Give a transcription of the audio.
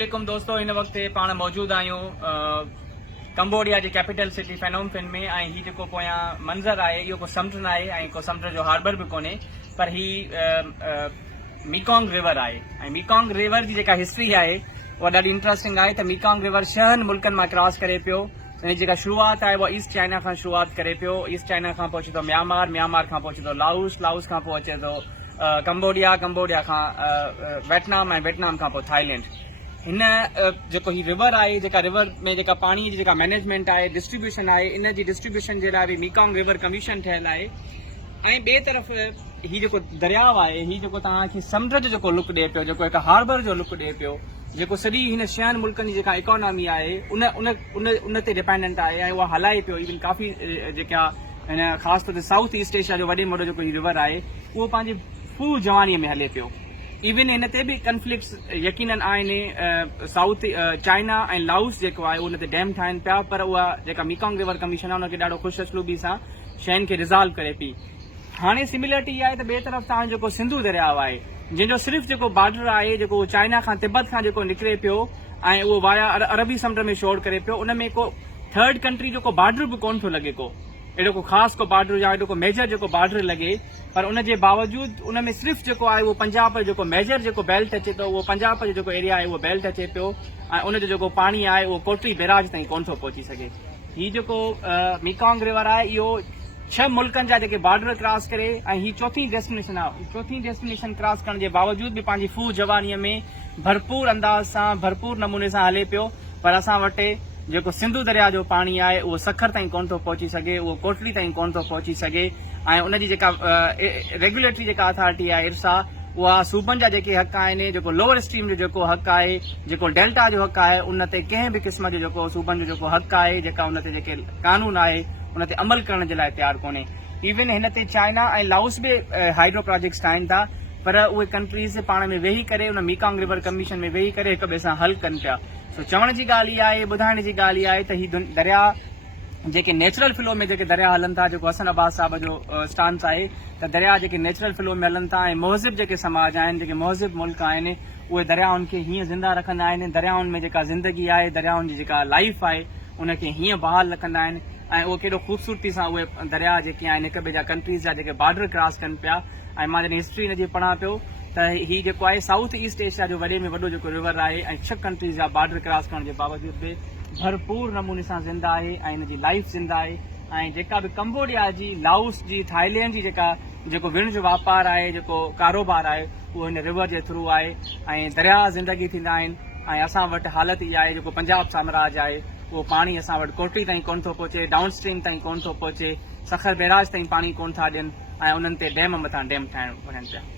वालेकुम दोस्तों, इन वक्त पाण मौजूद आहियूं कंबोडिया जी कैपिटल सिटी फेनोम फिन में। ऐं ही जेको पोयां मंज़र आहे इहो को समुंड न आहे ऐं को समुंड जो हार्बर बि कोन्हे, पर ही मीकोंग रिवर आहे। ऐं मीकोंग रिवर जी जेका हिस्ट्री आहे उहा ॾाढी इंट्रस्टिंग आहे त मीकोंग रिवर 6 मुल्कनि मां क्रॉस करे पियो। इन जेका शुरूआत आहे उहा ईस्ट चाइना खां शुरूआत करे पियो। ईस्ट चाइना खां पोइ अचे थो म्यांमार, म्यांमार खां पोइ अचे थो लाउस, लाउस खां पोइ अचे थो कंबोडिया, कंबोडिया खां वियतनाम ऐं वियतनाम खां पोइ थाईलैंड। हिन जेको ही रिवर आहे, जेका रिवर में जेका पाणी जी जेका मैनेजमेंट आहे, डिस्ट्रीब्यूशन आहे, इन जी डिस्ट्रीब्यूशन जे लाइ बि मीकोंग रिवर कमीशन ठहियल आहे। ऐं ॿिए तरफ़ ही जेको दरियाव आहे, ही जेको तव्हांखे समुंड जो जेको लुक ॾिए पियो, जेको हिकु हार्बर जो लुक ॾिए पियो, जेको सॼी हिन 6 मुल्कनि जी जेका इकोनॉमी आहे उन उन उन उन ते डिपेंडेंट आहे ऐं उहा हलाए पियो। इवन काफ़ी जेका हिन ख़ासि तौर ते साउथ ईस्ट एशिया जो वॾे में वॾो जेको ही रिवर आहे उहो पंहिंजी फुल जवानीअ में हले पियो। इवन हिन ते बि कंफ्लिक्ट्स यकीनन आहिनि। साउथ चाइना ऐं लाउस जेको आहे उन ते डैम ठाहिनि पिया, पर उहा जेका मीकोंग रिवर कमीशन आहे उनखे ॾाढो ख़ुशि असलूबी सां शयुनि खे रिज़ॉल्व करे पई। हाणे सिमिलरिटी आहे त ॿिए तरफ़ तव्हांजो जेको सिंधु दरियाव आहे, जंहिंजो सिर्फ़ु जेको बॉर्डर आहे जेको चाइना खां तिब्बत खां जेको निकिरे पियो ऐं उहो वाया अरबी समुंड में शोर करे पियो, उन में को थर्ड कंट्री जो को बॉर्डर बि कोन थो लॻे, को एॾो को ख़ासि को बॉर्डर या एॾो को मेजर जेको बॉर्डर लॻे। पर उन जे बावजूदि उन में सिर्फ़ु जेको आहे उहो पंजाब जो जेको मेजर जेको बेल्ट अचे थो, उहो पंजाब जो जेको एरिया आहे उहो बेल्ट अचे पियो ऐं उन जो जेको पाणी आहे उहो कोटरी बैराज ताईं कोन थो पहुची सघे। हीउ जेको मीकोंग रिवर आहे इहो 6 मुल्कनि जा जेके बॉर्डर क्रॉस करे ऐं ही चौथी डेस्टिनेशन आहे। चौथी डेस्टिनेशन क्रॉस करण जे बावजूदि बि पंहिंजी फू जवानीअ में भरपूर अंदाज़ सां, भरपूर नमूने सां हले पियो। पर असां वटि जेको सिंधु दरिया जो पाणी आहे उहो सखर ताईं कोन थो पहुची सघे, उहो कोटली ताईं कोन थो पहुची सघे। ऐं उनजी जेका रेगुलेटरी जेका अथॉरिटी आहे इरसा, उहा सूबनि जा जेके हक़ आहिनि, जेको लोअर स्ट्रीम जो जेको हक़ आहे, जेको डेल्टा जो हक़ आहे, उन ते कंहिं बि क़िस्म जो जेको सूबनि जो जेको हक़ आहे, जेका उन ते जेके कानून आहे उन ते अमल करण जे लाइ तयारु कोन्हे। इवन हिन ते चाइना ऐं लाउस बि हाइड्रो प्रोजेक्ट्स ठाहिनि था, पर उहे कंट्रीज़ पाण में वेही करे उन मीकोंग रिवर कमीशन में वेही करे हिक ॿिए सां हल कनि पिया। सो चवण जी ॻाल्हि इहा आहे, ॿुधाइण जी ॻाल्हि इहा आहे त हीउ दरिया जेके नेचुरल फ्लो में जेके दरिया हलनि था, जेको हसन अब्बास साहब जो स्टांस आहे त दरिया जेके नेचुरल फ्लो में हलनि था ऐं महज़िब जेके समाज आहिनि, जेके महज़िब मुल्क आहिनि, उहे दरियाउनि खे हीअं ज़िंदा रखंदा आहिनि। दरियाउनि में जेका ज़िंदगी आहे, दरियाउनि जी जेका लाइफ आहे उनखे हीअं बहाल रखंदा आहिनि ऐं उहो केॾो ख़ूबसूरती सां उहे दरिया जेके आहिनि हिक ॿिए जा कंट्रीज़ जा जेके बॉर्डर क्रॉस कनि पिया। ऐं मां जॾहिं हिस्ट्री हिनजी पढ़ां पियो त हीउ जेको आहे साउथ ईस्ट एशिया जो वॾे में वॾो जेको रिवर आहे ऐं 6 कंट्रीज़ जा बॉर्डर क्रॉस करण जे बावजूदि बि भरपूर नमूने सां ज़िंदा आहे ऐं हिनजी लाइफ ज़िंदा आहे। ऐं जेका बि कंबोडिया जी, लाउस जी, थाईलैंड जी जेको विण जो वापारु आहे, जेको कारोबार आहे, उहो हिन रिवर जे थ्रू आहे ऐं दरिया ज़िंदगी थींदा आहिनि। ऐं असां वटि हालत इहा आहे, जेको पंजाब साम्राज्य आहे उहो पाणी असां वटि कोटरी ताईं कोन थो पहुचे, डाउन स्ट्रीम ताईं कोन थो पहुचे, सखर बैराज ताईं पाणी कोन था ॾियनि ऐं उन्हनि ते डैम मथां डैम ठाहिण वञनि पिया।